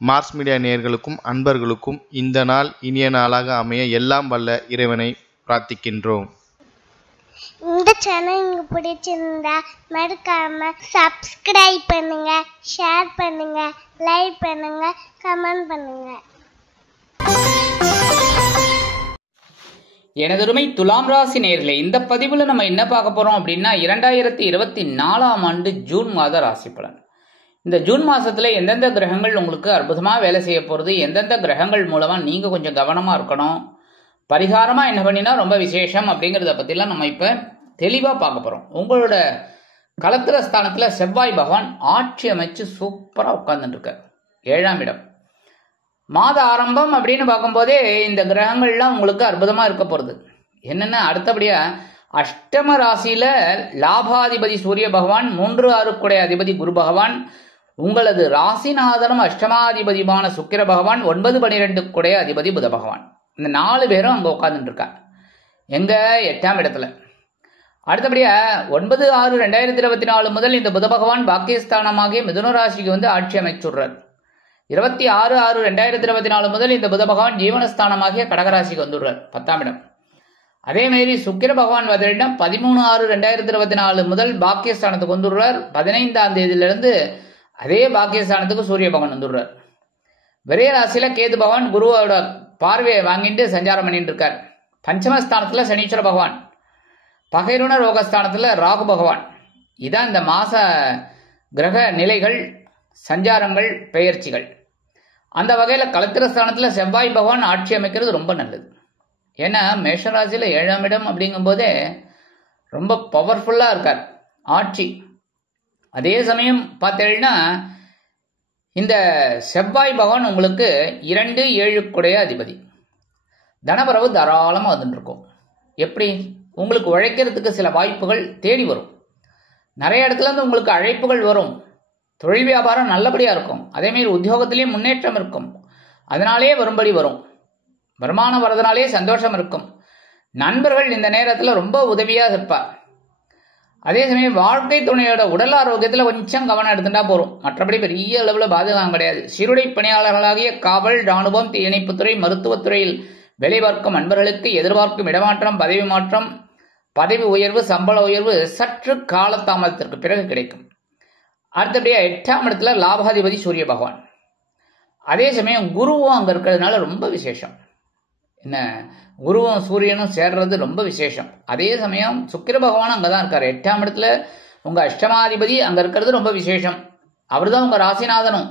Mars media நேயர்களுக்கும் அன்பர்களுக்கும் இந்த நாள் இனிய நாளாக அமைய எல்லாம் வல்ல இறைவனை பிரார்த்திக்கின்றோம். இந்த சேனல் உங்களுக்கு பிடிச்சிருந்தா மறக்காம சப்ஸ்கிரைப் பண்ணுங்க, ஷேர் பண்ணுங்க, லைக் பண்ணுங்க, கமெண்ட் பண்ணுங்க. எனதருமை துலாம் ராசி நேயர்களே, இந்த பதிவுல நம்ம என்ன பார்க்க போறோம் அப்படின்னா 2024ஆம் ஆண்டு ஜூன் மாத ராசி பலன். இந்த ஜூன் மாசத்துல எந்தெந்த கிரகங்கள் உங்களுக்கு அற்புதமா வேலை செய்ய போறது, எந்தெந்த கிரகங்கள் மூலமா நீங்க கொஞ்சம் கவனமா இருக்கணும், பரிகாரமா என்ன பண்ணினா ரொம்ப விசேஷம் அப்படிங்கிறத பத்திலாம் நம்ம இப்ப தெளிவா பார்க்க போறோம். உங்களோட களத்திர ஸ்தானத்துல செவ்வாய் பகவான் ஆட்சி அமைச்சு சூப்பரா உட்கார்ந்துட்டு இருக்கார். 7ஆம் இடம். மாத ஆரம்பம் அப்படின்னு பார்க்கும்போதே இந்த கிரகங்கள்லாம் உங்களுக்கு அற்புதமா இருக்க போறது. என்னன்னா, அடுத்தபடியா அஷ்டம ராசியில லாபாதிபதி சூரிய பகவான், 3-6 அதிபதி குரு பகவான், உங்களது ராசிநாதனும் அஷ்டமாதிபதியுமான சுக்கிர பகவான், 9-12 அதிபதி புத பகவான், இந்த 4 பேரும் அங்க உட்கார்ந்துட்டு இருக்காங்க. எங்க 8ஆம் இடத்துல. அடுத்தபடியா 9-6-2024 முதல் இந்த புத பகவான் பாக்கியஸ்தானமாகிய மிதுன ராசிக்கு வந்து ஆட்சி அமைச்சுடுறார். 26-6-2024 முதல் இந்த புத பகவான் ஜீவனஸ்தானமாகிய கடகராசிக்கு வந்துடுறார், 10ஆம் இடம். அதே மாதிரி சுக்கிர பகவான் 13-6-2024 முதல் பாக்கியஸ்தானத்துக்கு வந்துடுறார். 15ஆம் தேதியிலிருந்து அதே பாக்கியஸ்தானத்துக்கு சூரிய பகவான் வந்துடுறார். விரைய ராசியில கேது பகவான் குருவோட பார்வையை வாங்கிட்டு சஞ்சாரம் பண்ணிட்டு இருக்கார். பஞ்சமஸ்தானத்துல சனீஸ்வர பகவான், பகைருண ரோகஸ்தானத்துல ராகு பகவான். இதான் இந்த மாச கிரக நிலைகள், சஞ்சாரங்கள், பெயர்ச்சிகள். அந்த வகையில களத்திரஸ்தானத்துல செவ்வாய் பகவான் ஆட்சி அமைக்கிறது ரொம்ப நல்லது. ஏன்னா மேஷராசியில 7ஆம் இடம் அப்படிங்கும் போதே ரொம்ப பவர்ஃபுல்லா இருக்கார் ஆட்சி. அதே சமயம் பார்த்தீங்கன்னா இந்த செவ்வாய் பகவான் உங்களுக்கு 2-7 அதிபதி. தனபரவு தாராளமாக வந்துட்டு இருக்கும். எப்படி உங்களுக்கு உழைக்கிறதுக்கு சில வாய்ப்புகள் தேடி வரும். நிறைய இடத்துல இருந்து உங்களுக்கு அழைப்புகள் வரும். தொழில் வியாபாரம் நல்லபடியா இருக்கும். அதே மாதிரி உத்தியோகத்திலேயும் முன்னேற்றம் இருக்கும். அதனாலே வரும்படி வரும். வருமானம் வரதுனாலே சந்தோஷம் இருக்கும். நண்பர்கள் இந்த நேரத்தில் ரொம்ப உதவியா இருப்பார். அதே சமயம் வாழ்க்கை துணையோட உடல் ஆரோக்கியத்துல கொஞ்சம் கவனம் எடுத்துட்டா போறோம். மற்றபடி பெரிய அளவுல பாதுகாப்பு கிடையாது. சீருடை பணியாளர்களாகிய காவல், ராணுவம், தீயணைப்புத்துறை, மருத்துவத்துறையில் வேலை பார்க்கும் நண்பர்களுக்கு எதிர்பார்க்கும் இடமாற்றம், பதவி மாற்றம், பதவி உயர்வு, சம்பள உயர்வு சற்று காலதாமதத்திற்கு பிறகு கிடைக்கும். அடுத்தபடியா 8ஆம் இடத்துல லாபாதிபதி சூரிய பகவான். அதே சமயம் குருவும் அங்க இருக்கிறதுனால ரொம்ப விசேஷம். என்ன, குருவும் சூரியனும் சேர்றது ரொம்ப விசேஷம். அதே சமயம் சுக்கிர பகவான் அங்கதான் இருக்காரு. 8ஆம் இடத்துல உங்க அஷ்டமாதிபதி அங்க இருக்கிறது ரொம்ப விசேஷம். அவர்தான் உங்க ராசிநாதனும்.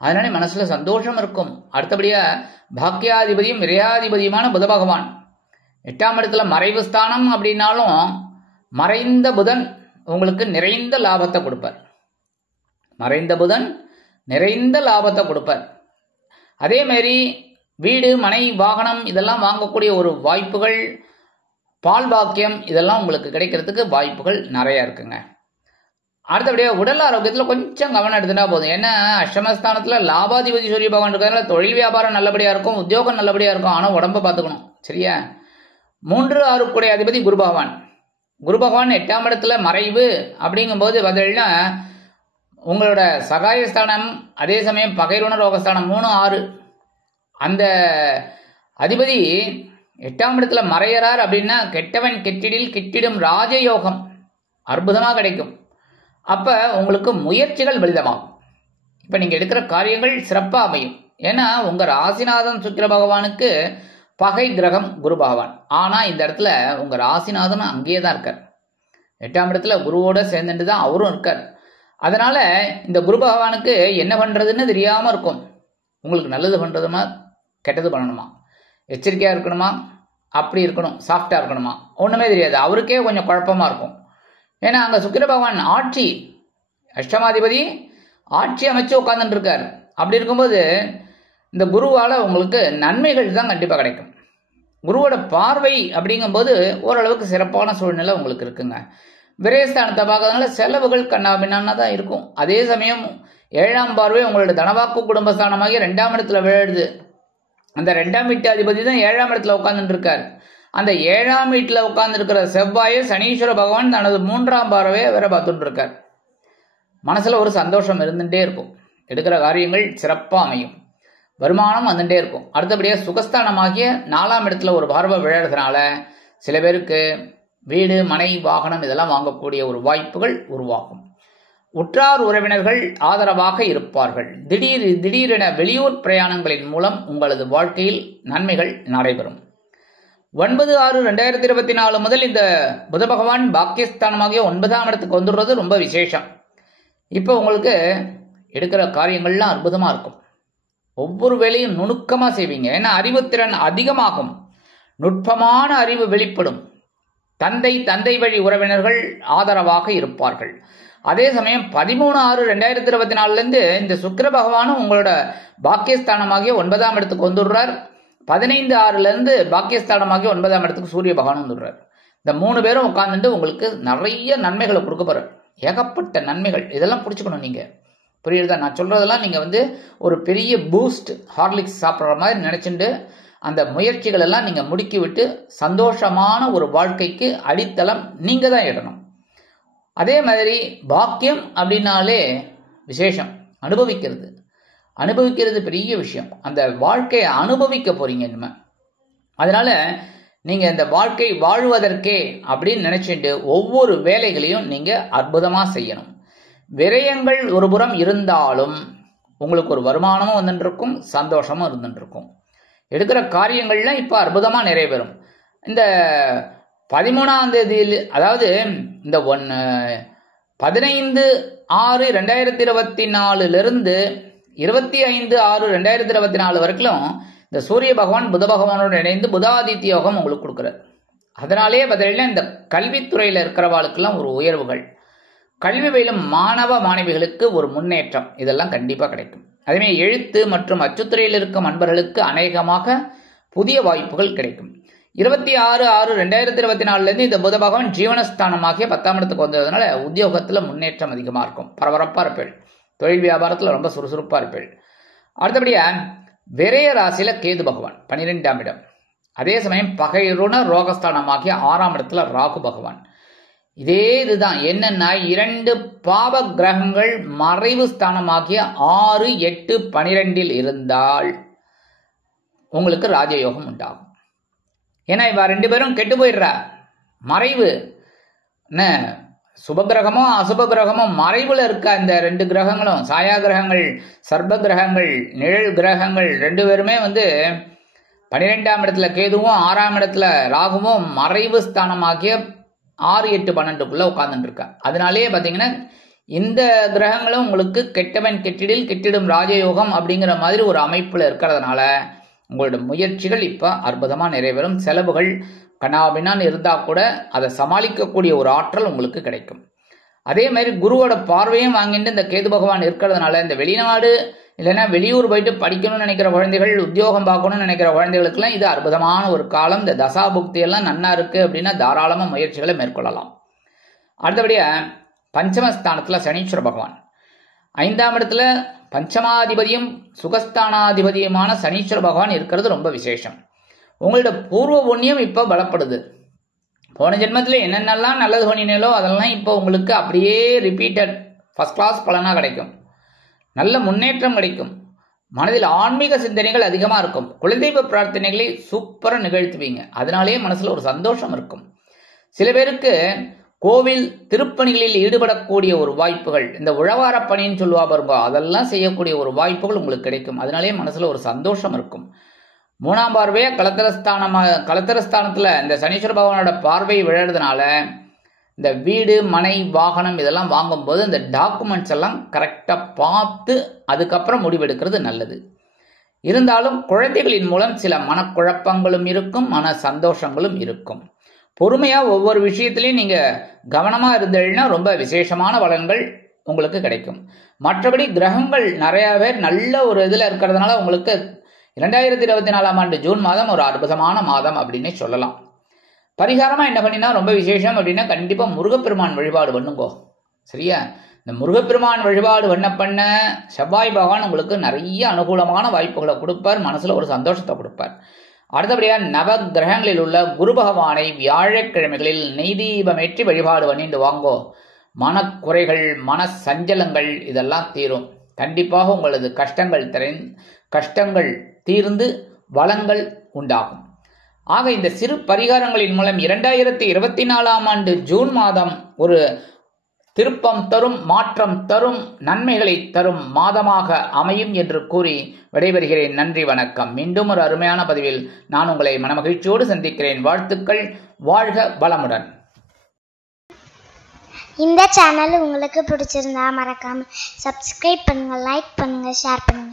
அதனால மனசுல சந்தோஷம் இருக்கும். அடுத்தபடியா பாக்கியாதிபதியும் விரையாதிபதியுமான புத பகவான் 8ஆம் இடத்துல மறைவு ஸ்தானம் அப்படின்னாலும் மறைந்த புதன் உங்களுக்கு நிறைந்த லாபத்தை கொடுப்பார். மறைந்த புதன் நிறைந்த லாபத்தை கொடுப்பார். அதே மாதிரி வீடு, மனை, வாகனம் இதெல்லாம் வாங்கக்கூடிய ஒரு வாய்ப்புகள், பால் பாக்கியம் இதெல்லாம் உங்களுக்கு கிடைக்கிறதுக்கு வாய்ப்புகள் நிறைய இருக்குங்க. அடுத்தபடியாக உடல் ஆரோக்கியத்தில் கொஞ்சம் கவனம் எடுத்துட்டா போதும். ஏன்னா அஷ்டமஸ்தானத்தில் லாபாதிபதி சூரிய பகவான் இருக்கிறதுனால தொழில் வியாபாரம் நல்லபடியா இருக்கும், உத்தியோகம் நல்லபடியா இருக்கும். ஆனால் உடம்பை பார்த்துக்கணும், சரியா? 3-6 அதிபதி குரு பகவான். குரு பகவான் 8ஆம் இடத்துல மறைவு அப்படிங்கும்போது பார்த்தீங்கன்னா உங்களோட சகாயஸ்தானம், அதே சமயம் பகைருண ரோகஸ்தானம் 3-6 அந்த அதிபதி 8ஆம் இடத்துல மறையறார் அப்படின்னா கெட்டவன் கெட்டிடில் கிட்டிடும் ராஜயோகம் அற்புதமாக கிடைக்கும். அப்ப உங்களுக்கு முயற்சிகள் பலிதமாகும். இப்ப நீங்க எடுக்கிற காரியங்கள் சிறப்பாக அமையும். ஏன்னா உங்க ராசிநாதன் சுக்கிர பகவானுக்கு பகை கிரகம் குரு பகவான். ஆனா இந்த இடத்துல உங்க ராசிநாதன் அங்கேயே தான் இருக்கார். 8ஆம் இடத்துல குருவோட சேர்ந்துட்டு தான் அவரும் இருக்கார். அதனால இந்த குரு பகவானுக்கு என்ன பண்றதுன்னு தெரியாம இருக்கும். உங்களுக்கு நல்லது பண்றதுமா, கெட்டது பண்ணணுமா, எச்சரிக்கையா இருக்கணுமா, அப்படி இருக்கணும், சாஃப்டா இருக்கணுமா, ஒண்ணுமே தெரியாது. அவருக்கே கொஞ்சம் குழப்பமா இருக்கும். ஏன்னா அங்க சுக்கிர பகவான் ஆட்சி, அஷ்டமாதிபதி ஆட்சி அமைச்சு உட்கார்ந்துட்டு இருக்காரு. அப்படி இருக்கும்போது இந்த குருவால உங்களுக்கு நன்மைகள் தான் கண்டிப்பா கிடைக்கும். குருவோட பார்வை அப்படிங்கும்போது ஓரளவுக்கு சிறப்பான சூழ்நிலை உங்களுக்கு இருக்குங்க. விரயஸ்தானத்தை பார்க்கறதுனால செலவுகள் கண்ணாபின்னா தான் இருக்கும். அதே சமயம் 7ஆம் பார்வை உங்களோட தனவாக்கு குடும்பஸ்தானமாகி 2ஆம் இடத்துல விழுது. அந்த 2ஆம் வீட்டு அதிபதி தான் 7ஆம் இடத்துல உட்கார்ந்துட்டு இருக்காரு. அந்த 7ஆம் வீட்டுல உட்கார்ந்து இருக்கிற செவ்வாயை சனீஸ்வர பகவான் தனது 3ஆம் பார்வையை வேற பார்த்துட்டு இருக்கார். மனசுல ஒரு சந்தோஷம் இருந்துட்டே இருக்கும். எடுக்கிற காரியங்கள் சிறப்பாக அமையும். வருமானம் வந்துட்டே இருக்கும். அடுத்தபடியாக சுகஸ்தானமாகிய 4ஆம் இடத்துல ஒரு பார்வை விழறதுனால சில பேருக்கு வீடு, மனை, வாகனம் இதெல்லாம் வாங்கக்கூடிய ஒரு வாய்ப்புகள் உருவாகும். உற்றார் உறவினர்கள் ஆதரவாக இருப்பார்கள். திடீரென வெளியூர் பிரயாணங்களின் மூலம் உங்களது வாழ்க்கையில் நன்மைகள் நடைபெறும். 9/6/2024 முதல் இந்த புத பகவான் பாக்கியஸ்தானமாகிய 9ஆம் இடத்துக்கு வந்துடுறது ரொம்ப விசேஷம். இப்போ உங்களுக்கு எடுக்கிற காரியங்கள்லாம் அற்புதமாக இருக்கும். ஒவ்வொரு வேலையும் நுணுக்கமாக செய்வீங்க. ஏன்னா அறிவுத்திறன் அதிகமாகும். நுட்பமான அறிவு வெளிப்படும். தந்தை வழி உறவினர்கள் ஆதரவாக இருப்பார்கள். அதே சமயம் 13/6/2024 இந்த சுக்கிர பகவானும் உங்களோட பாக்கியஸ்தானமாகிய 9ஆம் இடத்துக்கு வந்துடுறார். 15/6 பாக்கியஸ்தானமாகிய 9ஆம் இடத்துக்கு சூரிய பகவான் வந்துடுறார். இந்த 3 பேரும் உட்கார்ந்துட்டு உங்களுக்கு நிறைய நன்மைகளை கொடுக்க போறார். ஏகப்பட்ட நன்மைகள். இதெல்லாம் பிடிச்சிக்கணும். நீங்க புரியுறதா? நான் சொல்றதெல்லாம் நீங்க ஒரு பெரிய பூஸ்ட் ஹார்லிக்ஸ் சாப்பிட்ற மாதிரி நினைச்சுட்டு அந்த முயற்சிகள் எல்லாம் நீங்க முடுக்கி விட்டு சந்தோஷமான ஒரு வாழ்க்கைக்கு அடித்தளம் நீங்க தான் இடணும். அதே மாதிரி பாக்கியம் அப்படின்னாலே விசேஷம். அனுபவிக்கிறது பெரிய விஷயம். அந்த வாழ்க்கையை அனுபவிக்க போறீங்க இனிமே. அதனால நீங்க இந்த வாழ்க்கை வாழ்வதற்கே அப்படின்னு நினைச்சிட்டு ஒவ்வொரு வேலைகளையும் நீங்க அற்புதமா செய்யணும். விரயங்கள் ஒரு புறம் இருந்தாலும் உங்களுக்கு ஒரு வருமானமும் வந்துருக்கும், சந்தோஷமும் இருந்துருக்கும். எடுக்கிற காரியங்கள்லாம் இப்ப அற்புதமா நிறைவேறும். இந்த 13ஆம் தேதியில், அதாவது இந்த 15/6/2024 25/6/2024 வரைக்கும் இந்த சூரிய பகவான் புத பகவானோடு இணைந்து புதாதித்ய யோகம் உங்களுக்கு கொடுக்குறார். அதனாலே பதில இந்த கல்வித்துறையில் இருக்கிறவாளுக்கெல்லாம் ஒரு உயர்வுகள், கல்வி பயிலும் மாணவ மாணவிகளுக்கு ஒரு முன்னேற்றம், இதெல்லாம் கண்டிப்பா கிடைக்கும். அதேமாதிரி எழுத்து மற்றும் அச்சுத்துறையில் இருக்கும் அன்பர்களுக்கு அநேகமாக புதிய வாய்ப்புகள் கிடைக்கும். 26/6/2024 இந்த புத பகவான் ஜீவனஸ்தானமாகிய 10ஆம் இடத்துக்கு வந்ததுனால உத்தியோகத்துல முன்னேற்றம் அதிகமா இருக்கும். பரபரப்பா இருப்பேள். தொழில் வியாபாரத்துல ரொம்ப சுறுசுறுப்பா இருப்பேள். அடுத்தபடியா விரய ராசியில கேது பகவான் 12ஆம் இடம். அதே சமயம் பகைருண ரோகஸ்தானமாகிய 6ஆம் இடத்துல ராகு பகவான். இதுதான் என்னன்னா 2 பாவ கிரகங்கள் மறைவு ஸ்தானமாகிய 6, 8, 12 இருந்தால் உங்களுக்கு ராஜயோகம் உண்டாகும். ஏன்னா இவ 2 பேரும் கெட்டு போயிடுறா. மறைவு சுபகிரகமோ அசுப கிரகமோ மறைவுல இருக்க இந்த 2 கிரகங்களும், சாயா கிரகங்கள், சர்ப கிரகங்கள், நிழல் கிரகங்கள் 2 பேருமே 12ஆம் இடத்துல கேதுவும் 6ஆம் இடத்துல ராகுவும் மறைவு ஸ்தானமாகிய 6, 8, 12க்குள்ள உட்கார்ந்துட்டு இருக்கா. அதனாலேயே பாத்தீங்கன்னா இந்த கிரகங்களும் உங்களுக்கு கெட்டவன் கெட்டிடில் கெட்டிடும் ராஜயோகம் அப்படிங்கிற மாதிரி ஒரு அமைப்புல இருக்கிறதுனால உங்களோட முயற்சிகள் இப்ப அற்புதமா நிறைவேறும். செலவுகள் கனாபினான்னு இருந்தா கூட அதை சமாளிக்கக்கூடிய ஒரு ஆற்றல் உங்களுக்கு கிடைக்கும். அதே மாதிரி குருவோட பார்வையும் வாங்கிட்டு இந்த கேது பகவான் இருக்கிறதுனால இந்த வெளிநாடு இல்லைன்னா வெளியூர் போயிட்டு படிக்கணும்னு நினைக்கிற குழந்தைகள், உத்தியோகம் பார்க்கணும்னு நினைக்கிற குழந்தைகளுக்கெல்லாம் இது அற்புதமான ஒரு காலம். இந்த தசாபுக்தி எல்லாம் நன்னா இருக்கு அப்படின்னா தாராளமா முயற்சிகளை மேற்கொள்ளலாம். அடுத்தபடியா பஞ்சமஸ்தானத்துல சனீஸ்வர பகவான் 5ஆம் இடத்துல பஞ்சமாதிபதியும் சுகஸ்தானாதிபதியுமான சனீஸ்வர பகவான் இருக்கிறது ரொம்ப விசேஷம். உங்களோட பூர்வ புண்ணியம் இப்ப பலப்படுது. போன ஜென்மத்துல என்னென்னலாம் நல்லது பண்ணினோ அதெல்லாம் இப்போ உங்களுக்கு அப்படியே ரிப்பீட்டட் ஃபர்ஸ்ட் கிளாஸ் பலனா கிடைக்கும். நல்ல முன்னேற்றம் கிடைக்கும். மனதில் ஆன்மீக சிந்தனைகள் அதிகமா இருக்கும். குலதெய்வ பிரார்த்தனைகளை சூப்பரா நிகழ்த்துவீங்க. அதனாலேயே மனசுல ஒரு சந்தோஷம் இருக்கும். சில பேருக்கு கோவில் திருப்பணிகளில் ஈடுபடக்கூடிய ஒரு வாய்ப்புகள், இந்த உழவார பணின்னு சொல்லுவா பாருங்க, அதெல்லாம் செய்யக்கூடிய ஒரு வாய்ப்புகள் உங்களுக்கு கிடைக்கும். அதனாலேயே மனசுல ஒரு சந்தோஷம் இருக்கும். 3ஆம் பார்வையா கலத்திரஸ்தானத்துல இந்த சனீஸ்வர பகவானோட பார்வை விழறதுனால இந்த வீடு, மனை, வாகனம் இதெல்லாம் வாங்கும்போது இந்த டாக்குமெண்ட்ஸ் எல்லாம் கரெக்டா பார்த்து அதுக்கப்புறம் முடிவெடுக்கிறது நல்லது. இருந்தாலும் குழந்தைகளின் மூலம் சில மனக்குழப்பங்களும் இருக்கும், மன சந்தோஷங்களும் இருக்கும். பொறுமையா ஒவ்வொரு விஷயத்திலையும் நீங்க கவனமா இருந்தீங்கன்னா ரொம்ப விசேஷமான பலன்கள் உங்களுக்கு கிடைக்கும். மற்றபடி கிரகங்கள் நிறைய பேர் நல்ல ஒரு இதுல இருக்கிறதுனால உங்களுக்கு 2024ஆம் ஆண்டு ஜூன் மாதம் ஒரு அற்புதமான மாதம் அப்படின்னு சொல்லலாம். பரிகாரமா என்ன பண்ணினா ரொம்ப விசேஷம் அப்படின்னா கண்டிப்பா முருகப்பெருமான் வழிபாடு பண்ணுங்கோ. சரியா? இந்த முருகப்பெருமான் வழிபாடு பண்ண செவ்வாய் பகவான் உங்களுக்கு நிறைய அனுகூலமான வாய்ப்புகளை கொடுப்பார், மனசுல ஒரு சந்தோஷத்தை கொடுப்பார். அடுத்தபடியா நவ கிரகங்களில் உள்ள குரு பகவானை வியாழக்கிழமைகளில் நெய் தீபம் ஏற்றி வழிபாடு பண்ணிட்டு வாங்கோ. மனக்குறைகள், மன சஞ்சலங்கள் இதெல்லாம் தீரும். கண்டிப்பாக உங்களது கஷ்டங்கள் தீர்ந்து வளங்கள் உண்டாகும். ஆக இந்த சிறு பரிகாரங்களின் மூலம் 2024ஆம் ஆண்டு ஜூன் மாதம் ஒரு திருப்பம் தரும், மாற்றம் தரும், நன்மைகளை தரும் மாதமாக அமையும் என்று கூறி விடைபெறுகிறேன். நன்றி, வணக்கம். மீண்டும் ஒரு அருமையான பதிவில் நான் உங்களை மனமகிழ்ச்சியோடு சந்திக்கிறேன். வாழ்த்துக்கள். வாழ்க வளமுடன். இந்த சேனல் உங்களுக்கு பிடிச்சிருந்தா மறக்காம சப்ஸ்கிரைப் பண்ணுங்க, லைக் பண்ணுங்க, ஷேர் பண்ணுங்க.